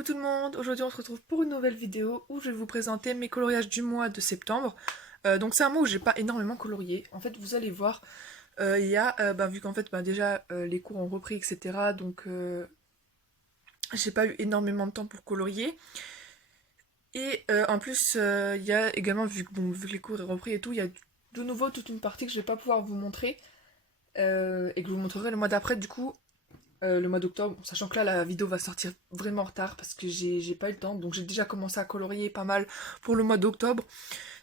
Coucou tout le monde, aujourd'hui on se retrouve pour une nouvelle vidéo où je vais vous présenter mes coloriages du mois de septembre. Donc c'est un mois où j'ai pas énormément colorié. En fait vous allez voir, il y a, vu qu'en fait déjà les cours ont repris etc. Donc j'ai pas eu énormément de temps pour colorier. Et en plus il y a également, vu que les cours ont repris et tout, il y a de nouveau toute une partie que je vais pas pouvoir vous montrer. Et que je vous montrerai le mois d'après du coup. Le mois d'octobre, sachant que là la vidéo va sortir vraiment en retard parce que j'ai pas eu le temps, donc j'ai déjà commencé à colorier pas mal pour le mois d'octobre.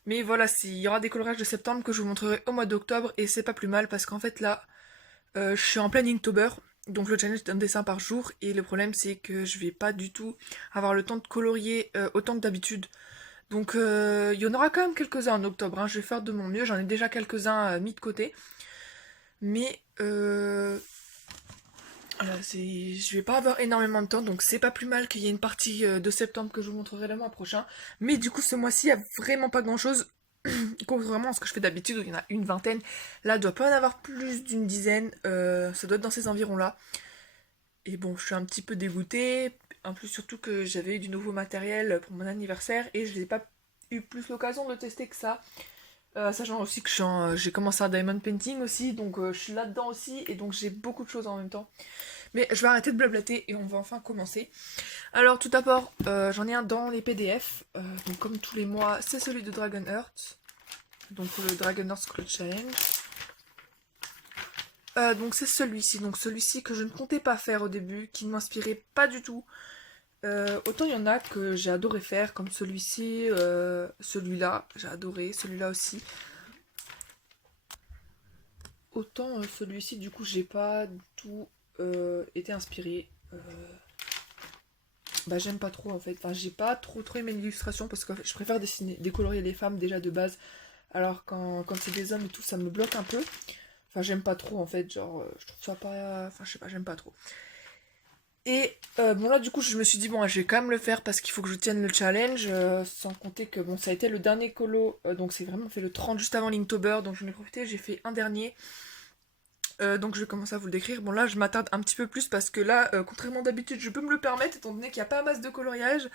Mais voilà, il y aura des coloriages de septembre que je vous montrerai au mois d'octobre et c'est pas plus mal parce qu'en fait là, je suis en plein Inktober, donc le challenge d'un dessin par jour et le problème c'est que je vais pas du tout avoir le temps de colorier autant que d'habitude. Donc il y en aura quand même quelques-uns en octobre, hein. Je vais faire de mon mieux, j'en ai déjà quelques-uns mis de côté. Mais voilà, je vais pas avoir énormément de temps, donc c'est pas plus mal qu'il y ait une partie de septembre que je vous montrerai le mois prochain. Mais du coup, ce mois-ci, il y a vraiment pas grand-chose. Contrairement à ce que je fais d'habitude, où il y en a une vingtaine. Là, il doit pas en avoir plus d'une dizaine. Ça doit être dans ces environs-là. Et bon, je suis un petit peu dégoûtée. En plus, surtout que j'avais eu du nouveau matériel pour mon anniversaire et je n'ai pas eu plus l'occasion de le tester que ça. Sachant aussi que j'ai commencé un diamond painting aussi, donc je suis là-dedans aussi, et donc j'ai beaucoup de choses en même temps. Mais je vais arrêter de blablater et on va enfin commencer. Alors tout d'abord, j'en ai un dans les PDF, donc comme tous les mois, c'est celui de Dragonheart, donc le Dragonheart Scroll Challenge. Donc c'est celui-ci que je ne comptais pas faire au début, qui ne m'inspirait pas du tout. Autant il y en a que j'ai adoré faire, comme celui-ci, celui-là, j'ai adoré, celui-là aussi. Autant celui-ci, du coup, j'ai pas du tout été inspirée. J'aime pas trop en fait. Enfin, j'ai pas trop aimé l'illustration parce que je préfère décolorier les femmes déjà de base. Alors quand c'est des hommes et tout, ça me bloque un peu. Enfin, j'aime pas trop en fait. Genre, je trouve ça pas. Enfin, je sais pas, j'aime pas trop. Et bon, là, du coup, je me suis dit, bon, je vais quand même le faire parce qu'il faut que je tienne le challenge. Sans compter que, bon, ça a été le dernier colo. Donc, c'est vraiment fait le 30 juste avant l'Inktober. Donc, j'en ai profité. J'ai fait un dernier. Donc je vais commencer à vous le décrire. Bon là je m'attarde un petit peu plus parce que là, contrairement d'habitude, je peux me le permettre étant donné qu'il n'y a pas masse de coloriage.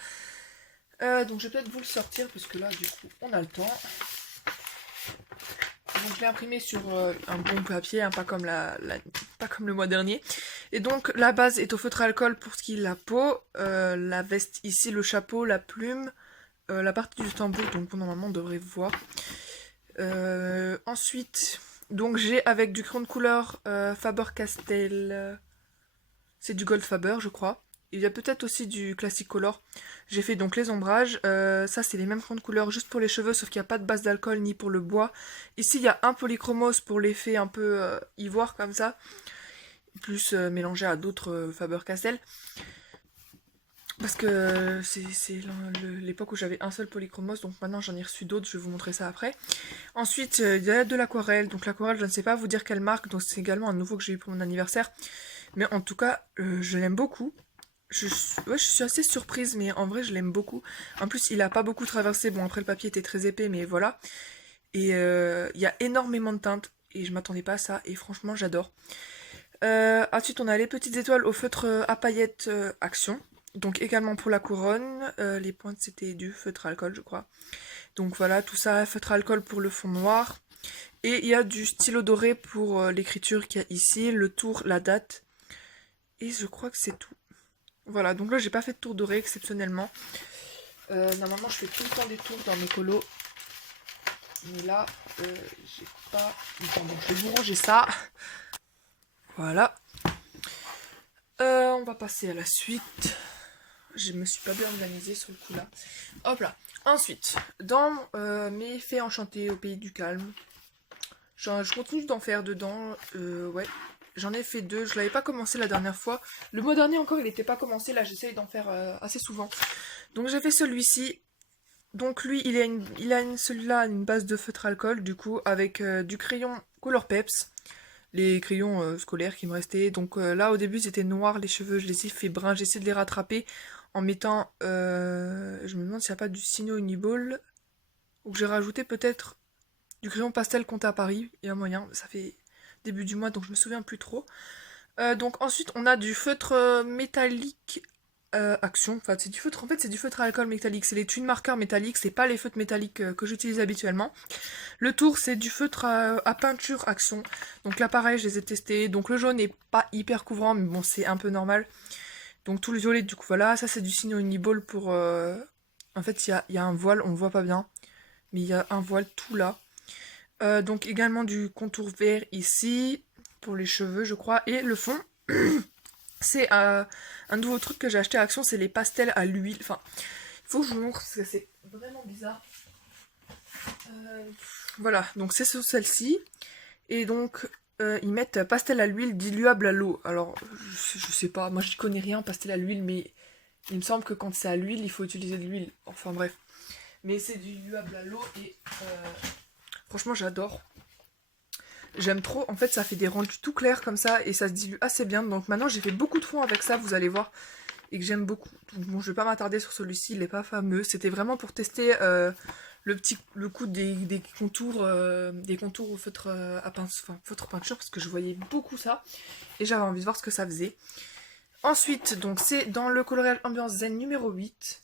Donc je vais peut-être vous le sortir parce que là du coup on a le temps. Donc je l'ai imprimé sur un bon papier, hein, pas comme pas comme le mois dernier. Et donc la base est au feutre à alcool pour ce qui est de la peau, la veste ici, le chapeau, la plume, la partie du tambour, donc normalement on devrait voir. Ensuite, donc j'ai avec du crayon de couleur Faber-Castell, c'est du Gold Faber je crois. Il y a peut-être aussi du Classic Color. J'ai fait donc les ombrages, ça c'est les mêmes crayons de couleur juste pour les cheveux sauf qu'il n'y a pas de base d'alcool ni pour le bois. Ici il y a un polychromos pour l'effet un peu ivoire comme ça, plus mélangé à d'autres Faber-Castell. Parce que c'est l'époque où j'avais un seul polychromos, donc maintenant j'en ai reçu d'autres, je vais vous montrer ça après. Ensuite, il y a de l'aquarelle. Donc l'aquarelle, je ne sais pas vous dire quelle marque, donc c'est également un nouveau que j'ai eu pour mon anniversaire. Mais en tout cas, je l'aime beaucoup. Ouais, je suis assez surprise, mais en vrai, je l'aime beaucoup. En plus, il a pas beaucoup traversé. Bon, après, le papier était très épais, mais voilà. Et il y a énormément de teintes, et je m'attendais pas à ça, et franchement, j'adore. Ensuite, on a les petites étoiles au feutre à paillettes Action. Donc également pour la couronne, les pointes c'était du feutre alcool je crois. Donc voilà, tout ça, feutre alcool pour le fond noir. Et il y a du stylo doré pour l'écriture qu'il y a ici, le tour, la date. Et je crois que c'est tout. Voilà, donc là j'ai pas fait de tour doré exceptionnellement. Normalement je fais tout le temps des tours dans mes colos. Mais là, j'ai pas... Attends, bon, je vais vous ranger ça. Voilà. On va passer à la suite. Je me suis pas bien organisée sur le coup là. Hop là. Ensuite, dans mes fées enchantées au pays du calme, je continue d'en faire dedans. Ouais, j'en ai fait deux. Je l'avais pas commencé la dernière fois. Le mois dernier encore, il n'était pas commencé. Là, j'essaye d'en faire assez souvent. Donc j'ai fait celui-ci. Donc lui, celui-là a une base de feutre alcool, du coup, avec du crayon couleur peps. Les crayons scolaires qui me restaient. Donc là, au début, c'était noir les cheveux. Je les ai fait brun. J'essaie de les rattraper en mettant... je me demande s'il n'y a pas du Signo Uniball. Ou que j'ai rajouté peut-être du crayon pastel compté à Paris. Il y a moyen. Ça fait début du mois, donc je me souviens plus trop. Donc ensuite, on a du feutre métallique Action. Enfin, c'est du feutre. En fait, c'est du feutre à alcool métallique. C'est les twin marqueurs métalliques. C'est pas les feutres métalliques que j'utilise habituellement. Le tour, c'est du feutre à peinture Action. Donc là, pareil, je les ai testés. Donc le jaune est pas hyper couvrant, mais bon, c'est un peu normal. Donc tout le violet, du coup, voilà. Ça, c'est du Signo Uniball pour... En fait, il y a un voile, on voit pas bien. Mais il y a un voile tout là. Donc également du contour vert ici. Pour les cheveux, je crois. Et le fond... C'est un nouveau truc que j'ai acheté à Action, c'est les pastels à l'huile. Enfin, il faut que je vous montre parce que c'est vraiment bizarre. Voilà, donc c'est sur celle-ci. Et donc, ils mettent pastel à l'huile diluable à l'eau. Alors, je sais pas, moi je connais rien pastel à l'huile, mais il me semble que quand c'est à l'huile, il faut utiliser de l'huile. Enfin bref. Mais c'est diluable à l'eau et franchement j'adore. J'aime trop, en fait ça fait des rendus tout clairs comme ça et ça se dilue assez bien. Donc maintenant j'ai fait beaucoup de fond avec ça, vous allez voir. Et que j'aime beaucoup. Donc bon, je vais pas m'attarder sur celui-ci, il n'est pas fameux. C'était vraiment pour tester le coup des contours au feutre à pince, enfin feutre peinture, parce que je voyais beaucoup ça. Et j'avais envie de voir ce que ça faisait. Ensuite, donc c'est dans le coloriage ambiance zen numéro 8.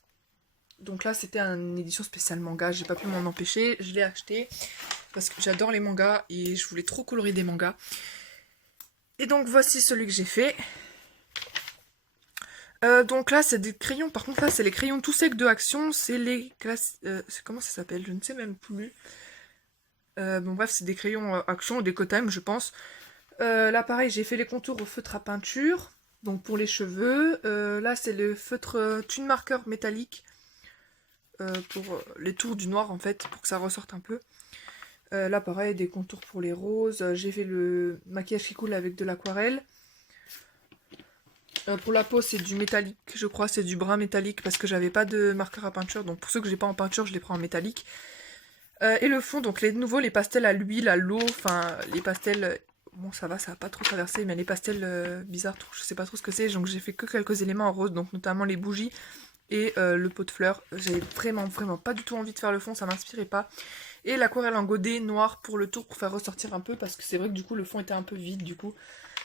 Donc là c'était une édition spéciale manga, j'ai pas pu m'en empêcher, je l'ai acheté. Parce que j'adore les mangas et je voulais trop colorer des mangas. Et donc voici celui que j'ai fait. Donc là c'est des crayons, par contre là c'est les crayons tout secs de Action, c'est les classes... comment ça s'appelle? Je ne sais même plus. Bon bref c'est des crayons Action ou des Kotem je pense. Là pareil j'ai fait les contours au feutre à peinture, donc pour les cheveux. Là c'est le feutre Twin Marker métallique, pour les tours du noir en fait, pour que ça ressorte un peu. Là pareil des contours pour les roses, j'ai fait le maquillage qui coule avec de l'aquarelle. Pour la peau c'est du métallique, je crois c'est du brun métallique parce que j'avais pas de marqueur à peinture, donc pour ceux que j'ai pas en peinture je les prends en métallique. Et le fond, donc les nouveaux, les pastels à l'huile, à l'eau, enfin les pastels, bon ça va pas trop traversé, mais les pastels bizarres, je sais pas trop ce que c'est, donc j'ai fait que quelques éléments en rose, donc notamment les bougies et le pot de fleurs. J'avais vraiment pas du tout envie de faire le fond, ça m'inspirait pas. Et l'aquarelle en godet noir pour le tour pour faire ressortir un peu, parce que c'est vrai que du coup le fond était un peu vide du coup.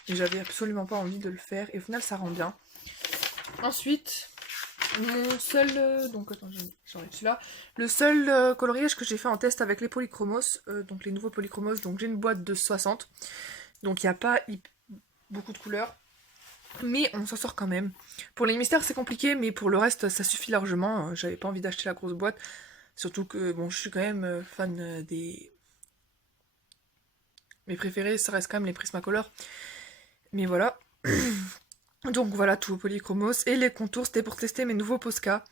Et j'avais absolument pas envie de le faire, et au final ça rend bien. Ensuite, mon seul... donc attends, j'enlève celui-là. Le seul coloriage que j'ai fait en test avec les polychromos, donc les nouveaux polychromos, donc j'ai une boîte de 60. Donc il n'y a pas beaucoup de couleurs. Mais on s'en sort quand même. Pour les mystères c'est compliqué, mais pour le reste ça suffit largement. J'avais pas envie d'acheter la grosse boîte. Surtout que bon, je suis quand même fan des... Mes préférés, ça reste quand même les Prismacolor. Mais voilà. Donc voilà, tout au polychromos. Et les contours, c'était pour tester mes nouveaux Posca.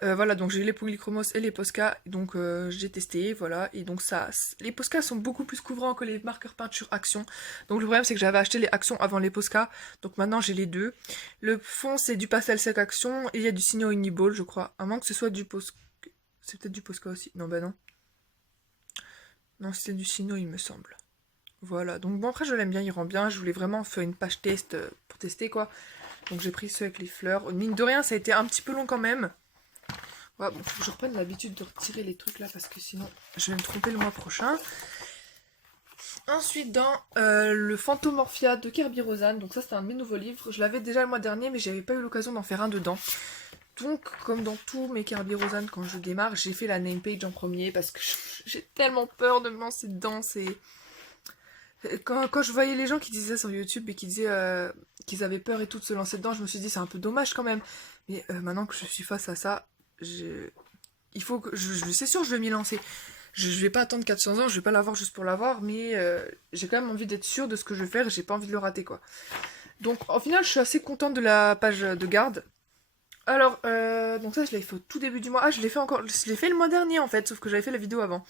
Voilà, donc j'ai eu les polychromos et les Posca. Donc j'ai testé, voilà. Et donc ça, les Posca sont beaucoup plus couvrants que les marqueurs peinture Action. Donc le problème, c'est que j'avais acheté les Action avant les Posca. Donc maintenant, j'ai les deux. Le fond, c'est du pastel sec Action. Et il y a du Signo Uniball, je crois. À moins que ce soit du Posca. C'est peut-être du Posca aussi. Non, bah non. Non, c'était du Signo, il me semble. Voilà, donc bon après je l'aime bien, il rend bien, je voulais vraiment faire une page test pour tester quoi. Donc j'ai pris ceux avec les fleurs. Mine de rien ça a été un petit peu long quand même. Ouais, bon, faut que je reprenne l'habitude de retirer les trucs là parce que sinon je vais me tromper le mois prochain. Ensuite dans le Fantomorphia de Kirby Rosanne, donc ça c'était un de mes nouveaux livres. Je l'avais déjà le mois dernier mais j'avais pas eu l'occasion d'en faire un dedans. Donc comme dans tous mes Kirby Rosanne quand je démarre, j'ai fait la name page en premier parce que j'ai tellement peur de me lancer dedans, c'est... Quand je voyais les gens qui disaient ça sur YouTube et qui disaient qu'ils avaient peur et tout de se lancer dedans, je me suis dit c'est un peu dommage quand même. Mais maintenant que je suis face à ça, il faut que c'est sûr je vais m'y lancer. Je vais pas attendre 400 ans, je vais pas l'avoir juste pour l'avoir, mais j'ai quand même envie d'être sûre de ce que je vais faire et j'ai pas envie de le rater quoi. Donc au final je suis assez contente de la page de garde. Alors, donc ça je l'ai fait au tout début du mois. Ah je l'ai fait encore, je l'ai fait le mois dernier en fait, sauf que j'avais fait la vidéo avant.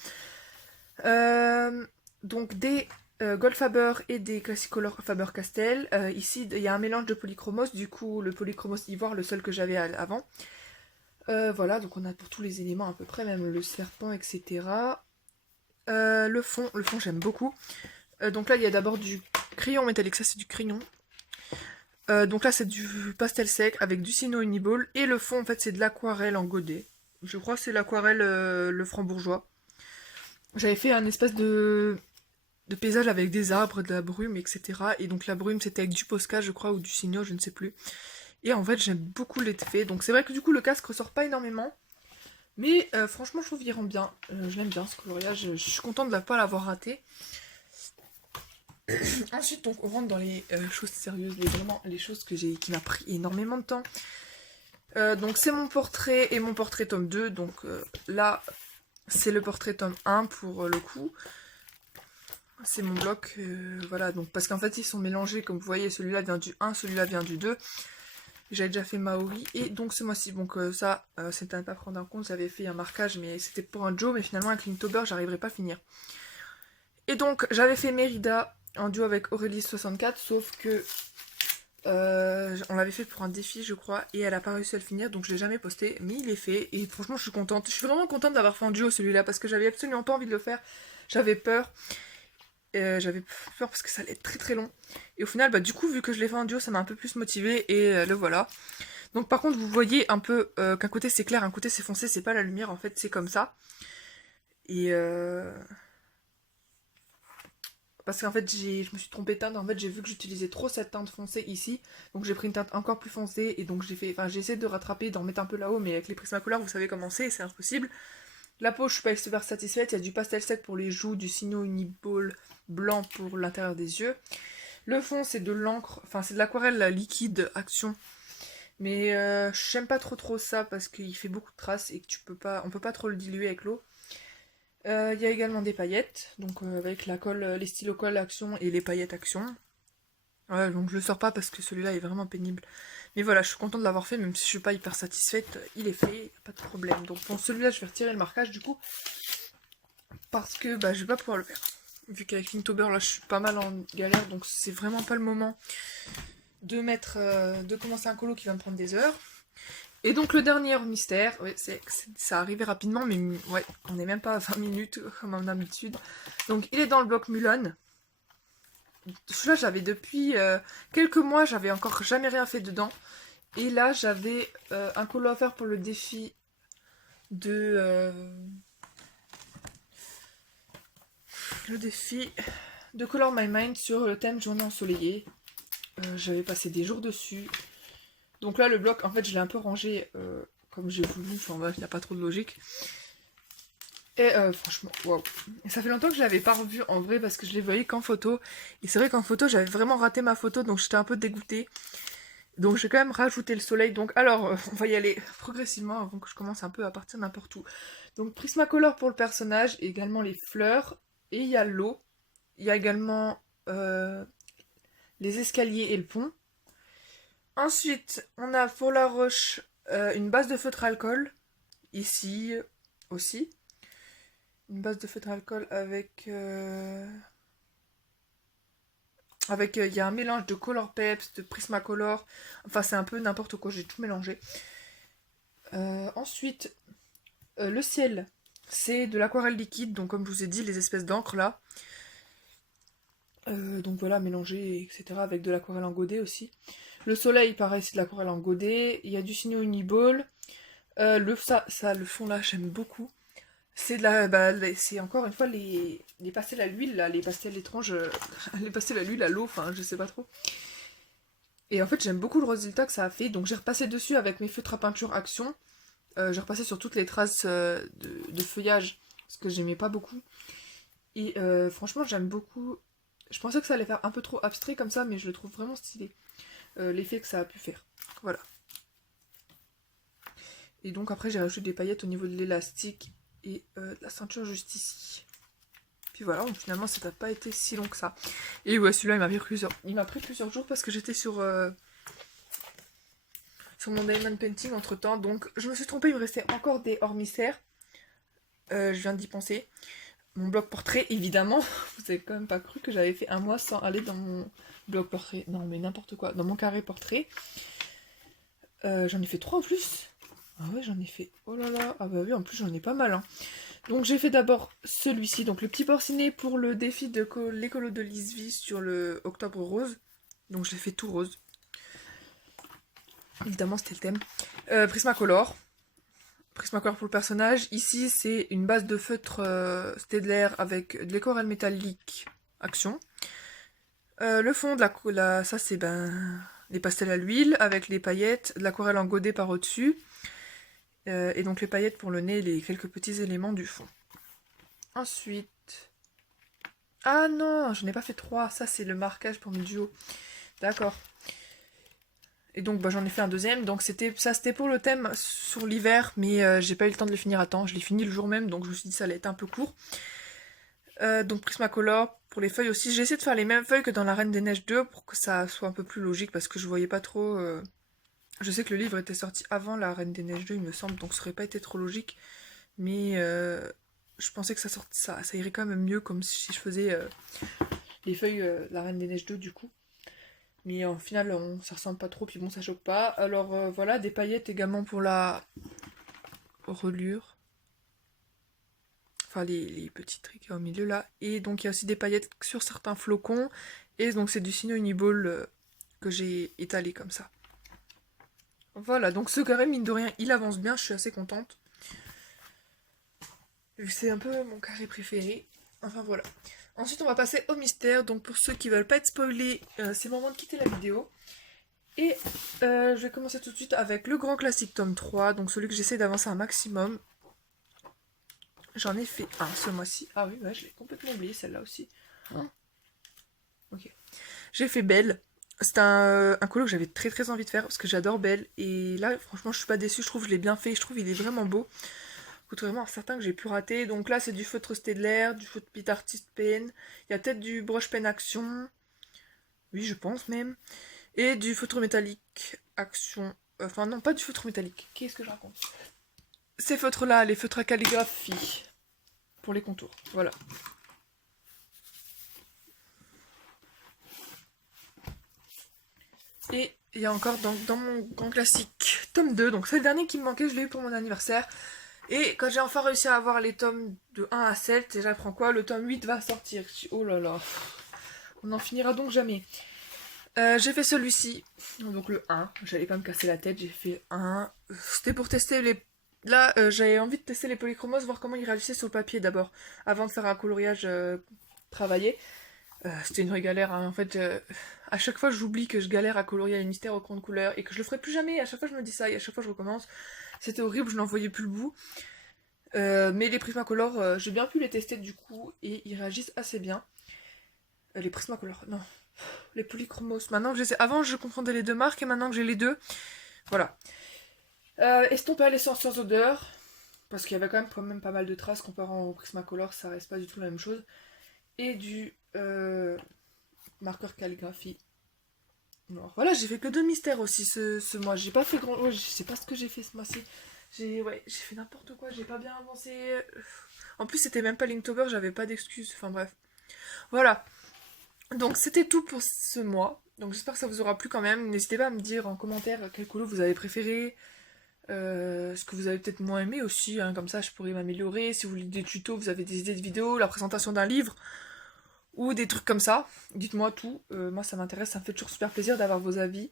Donc des Goldfaber et des Classicolor Faber-Castell. Ici, il y a un mélange de polychromos, du coup, le polychromos ivoire, le seul que j'avais avant. Voilà, donc on a pour tous les éléments à peu près, même le serpent, etc. Le fond j'aime beaucoup. Donc là, il y a d'abord du crayon métallique, ça c'est du crayon. Donc là, c'est du pastel sec avec du Signo Uniball. Et le fond, en fait, c'est de l'aquarelle en godet. Je crois que c'est l'aquarelle le franc-bourgeois. J'avais fait un espèce de paysage avec des arbres, de la brume, etc. Et donc la brume c'était avec du Posca je crois ou du Signo, je ne sais plus. Et en fait, j'aime beaucoup l'effet. Donc c'est vrai que du coup, le casque ressort pas énormément. Mais franchement, je trouve qu'il rend bien. Je l'aime bien ce coloriage. Je suis contente de ne pas l'avoir raté. Ensuite, donc, on rentre dans les choses sérieuses, vraiment les choses qui m'a pris énormément de temps. Donc c'est mon portrait et mon portrait tome 2. Donc là, c'est le portrait tome 1 pour le coup. C'est mon bloc, voilà, donc parce qu'en fait ils sont mélangés, comme vous voyez, celui-là vient du 1, celui-là vient du 2. J'avais déjà fait Maori, et donc ce mois-ci, donc ça, c'était à ne pas prendre en compte, j'avais fait un marquage, mais c'était pour un Joe, mais finalement avec Linktober, j'arriverai pas à finir. Et donc, j'avais fait Mérida en duo avec Aurélie64, sauf que on l'avait fait pour un défi, je crois, et elle a pas réussi à le finir, donc je l'ai jamais posté, mais il est fait, et franchement, je suis contente. Je suis vraiment contente d'avoir fait en duo celui-là, parce que j'avais absolument pas envie de le faire, j'avais peur. J'avais peur parce que ça allait être très très long. Et au final, bah, du coup, vu que je l'ai fait en duo, ça m'a un peu plus motivée et le voilà. Donc par contre, vous voyez un peu qu'un côté c'est clair, un côté c'est foncé, c'est pas la lumière, en fait, c'est comme ça. Et parce qu'en fait, je me suis trompée de teinte, en fait, j'ai vu que j'utilisais trop cette teinte foncée ici. Donc j'ai pris une teinte encore plus foncée et donc j'ai essayé de rattraper, d'en mettre un peu là-haut, mais avec les Prismacolor, vous savez comment c'est impossible. La peau, je suis pas super satisfaite. Il y a du pastel sec pour les joues, du Signo Uniball blanc pour l'intérieur des yeux. Le fond, c'est de l'encre, enfin c'est de l'aquarelle liquide Action. Mais j'aime pas trop ça parce qu'il fait beaucoup de traces et que on peut pas trop le diluer avec l'eau. Il y a également des paillettes, donc avec la colle, les stylos colle Action et les paillettes Action. Ouais, donc je le sors pas parce que celui-là est vraiment pénible. Mais voilà, je suis contente de l'avoir fait, même si je suis pas hyper satisfaite, il est fait, y a pas de problème. Donc pour celui-là, je vais retirer le marquage du coup, parce que bah, je vais pas pouvoir le faire. Vu qu'avec Linktober, là, je suis pas mal en galère, donc c'est vraiment pas le moment de commencer un colo qui va me prendre des heures. Et donc le dernier mystère, ouais, ça arrivait rapidement, mais ouais, on n'est même pas à 20 minutes comme d'habitude. Donc il est dans le bloc Mulan. Celui-là, j'avais depuis quelques mois, j'avais encore jamais rien fait dedans. Et là, j'avais un colo à faire pour le défi de... le défi de Color My Mind sur le thème journée ensoleillée. J'avais passé des jours dessus. Donc là, le bloc, en fait, je l'ai un peu rangé comme j'ai voulu. Enfin, bref, il n'y a pas trop de logique. Et franchement, waouh. Ça fait longtemps que je l'avais pas revu en vrai parce que je l'ai voyé qu'en photo. Et c'est vrai qu'en photo, j'avais vraiment raté ma photo, donc j'étais un peu dégoûtée. Donc j'ai quand même rajouté le soleil. Donc alors, on va y aller progressivement avant que je commence un peu à partir n'importe où. Donc Prismacolor pour le personnage, et également les fleurs. Et il y a l'eau. Il y a également les escaliers et le pont. Ensuite, on a pour la roche une base de feutre alcool. Ici aussi. Une base de feutre alcool avec... il y a un mélange de Color Peps, de Prismacolor. Enfin, c'est un peu n'importe quoi, j'ai tout mélangé. Ensuite, le ciel, c'est de l'aquarelle liquide. Donc, comme je vous ai dit, les espèces d'encre là. Donc voilà, mélangé, etc. Avec de l'aquarelle en godet aussi. Le soleil, pareil, c'est de l'aquarelle en godet. Il y a du Signo Uniball. Le fond là, j'aime beaucoup. C'est de la, bah, c'est encore une fois les pastels à l'huile, là, les pastels étranges, les pastels à l'huile, à l'eau, enfin, je sais pas trop. Et en fait, j'aime beaucoup le résultat que ça a fait. Donc j'ai repassé dessus avec mes feutres à peinture Action. J'ai repassé sur toutes les traces de feuillage, parce que j'aimais pas beaucoup. Et franchement, j'aime beaucoup. Je pensais que ça allait faire un peu trop abstrait comme ça, mais je le trouve vraiment stylé. L'effet que ça a pu faire. Voilà. Et donc après, j'ai rajouté des paillettes au niveau de l'élastique et la ceinture juste ici. Puis voilà, donc finalement, ça n'a pas été si long que ça. Et ouais, celui-là, il m'a pris plusieurs jours parce que j'étais sur mon diamond painting entre temps. Donc je me suis trompée, il me restait encore des hors mystères. Je viens d'y penser. Mon bloc portrait, évidemment. Vous avez quand même pas cru que j'avais fait un mois sans aller dans mon bloc portrait. Non, mais n'importe quoi. Dans mon carré portrait. J'en ai fait 3 en plus. Ah ouais, j'en ai fait. Oh là là. Ah bah oui, en plus, j'en ai pas mal. Hein. Donc j'ai fait d'abord celui-ci. Donc le petit porcinet pour le défi de l'écolo de Lisvie sur le octobre rose. Donc je l'ai fait tout rose. Évidemment, c'était le thème. Prismacolor. Prismacolor pour le personnage. Ici, c'est une base de feutre Staedtler avec de l'écorelle métallique Action. Le fond de ça c'est les pastels à l'huile avec les paillettes, de l'aquarelle en godet par au-dessus. Et donc les paillettes pour le nez et les quelques petits éléments du fond. Ensuite... Ah non, je n'ai pas fait 3. Ça, c'est le marquage pour mes duos. D'accord. Et donc j'en ai fait un deuxième. Donc c'était pour le thème sur l'hiver, mais j'ai pas eu le temps de le finir à temps. Je l'ai fini le jour même, donc je me suis dit ça allait être un peu court. Donc Prismacolor pour les feuilles aussi. J'ai essayé de faire les mêmes feuilles que dans la Reine des Neiges 2 pour que ça soit un peu plus logique parce que je voyais pas trop... Je sais que le livre était sorti avant la Reine des Neiges 2, il me semble, donc ça aurait pas été trop logique. Mais je pensais que ça irait quand même mieux comme si je faisais les feuilles la Reine des Neiges 2 du coup. Mais en final, ça ressemble pas trop, puis bon, ça choque pas. Alors voilà, des paillettes également pour la reliure. Enfin, les petits trucs au milieu là. Et donc, il y a aussi des paillettes sur certains flocons. Et donc, c'est du Signo Uniball que j'ai étalé comme ça. Voilà, donc ce carré, mine de rien, il avance bien, je suis assez contente. C'est un peu mon carré préféré. Enfin, voilà. Ensuite, on va passer au mystère. Donc, pour ceux qui veulent pas être spoilés, c'est le moment de quitter la vidéo. Et je vais commencer tout de suite avec le grand classique tome 3. Donc, celui que j'essaie d'avancer un maximum. J'en ai fait un ce mois-ci. Ah oui, ouais, je l'ai complètement oublié, celle-là aussi. Ok. J'ai fait Belle. C'est un colo que j'avais très très envie de faire parce que j'adore Belle. Et là, franchement, je suis pas déçue. Je trouve que je l'ai bien fait. Je trouve qu'il est vraiment beau. Contrairement à certains que j'ai pu rater. Donc là, c'est du feutre Staedtler, du feutre Pit Artist Pen. Il y a peut-être du brush pen action. Oui, je pense même. Et du feutre métallique action. Enfin, non, pas du feutre métallique. Qu'est-ce que je raconte? Ces feutres-là, les feutres à calligraphie. Pour les contours. Voilà. Et il y a encore dans mon grand classique, tome 2. Donc c'est le dernier qui me manquait, je l'ai eu pour mon anniversaire. Et quand j'ai enfin réussi à avoir les tomes de 1 à 7, et j'apprends quoi? Le tome 8 va sortir. Oh là là. On n'en finira donc jamais. J'ai fait celui-ci, donc le 1. J'allais pas me casser la tête, j'ai fait 1. C'était pour tester les... Là, j'avais envie de tester les polychromos, voir comment ils réagissaient sur le papier d'abord, avant de faire un coloriage travaillé. C'était une vraie galère, hein. En fait, à chaque fois j'oublie que je galère à colorier les mystères au crayon de couleur et que je le ferai plus jamais. À chaque fois je me dis ça et à chaque fois je recommence. C'était horrible, je n'en voyais plus le bout. Mais les Prismacolor, j'ai bien pu les tester du coup et ils réagissent assez bien. Les Prismacolor, non. Les Polychromos. Maintenant que je sais. Avant je confondais les deux marques et maintenant que j'ai les deux. Voilà. Estompé à l'essence sans odeur. Parce qu'il y avait quand même pas mal de traces comparant au Prismacolor, ça reste pas du tout la même chose. Et du marqueur calligraphie noir. Voilà, j'ai fait que 2 mystères aussi ce mois. J'ai pas fait grand... Ouais, je sais pas ce que j'ai fait ce mois-ci. J'ai fait n'importe quoi, j'ai pas bien avancé. En plus, c'était même pas Linktober, j'avais pas d'excuses. Enfin bref. Voilà. Donc c'était tout pour ce mois. Donc j'espère que ça vous aura plu quand même. N'hésitez pas à me dire en commentaire quel colo vous avez préféré. Ce que vous avez peut-être moins aimé aussi. Hein, comme ça, je pourrais m'améliorer. Si vous voulez des tutos, vous avez des idées de vidéos, la présentation d'un livre. Ou des trucs comme ça. Dites-moi tout. Moi, ça m'intéresse. Ça me fait toujours super plaisir d'avoir vos avis.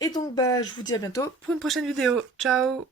Et donc, bah, je vous dis à bientôt pour une prochaine vidéo. Ciao!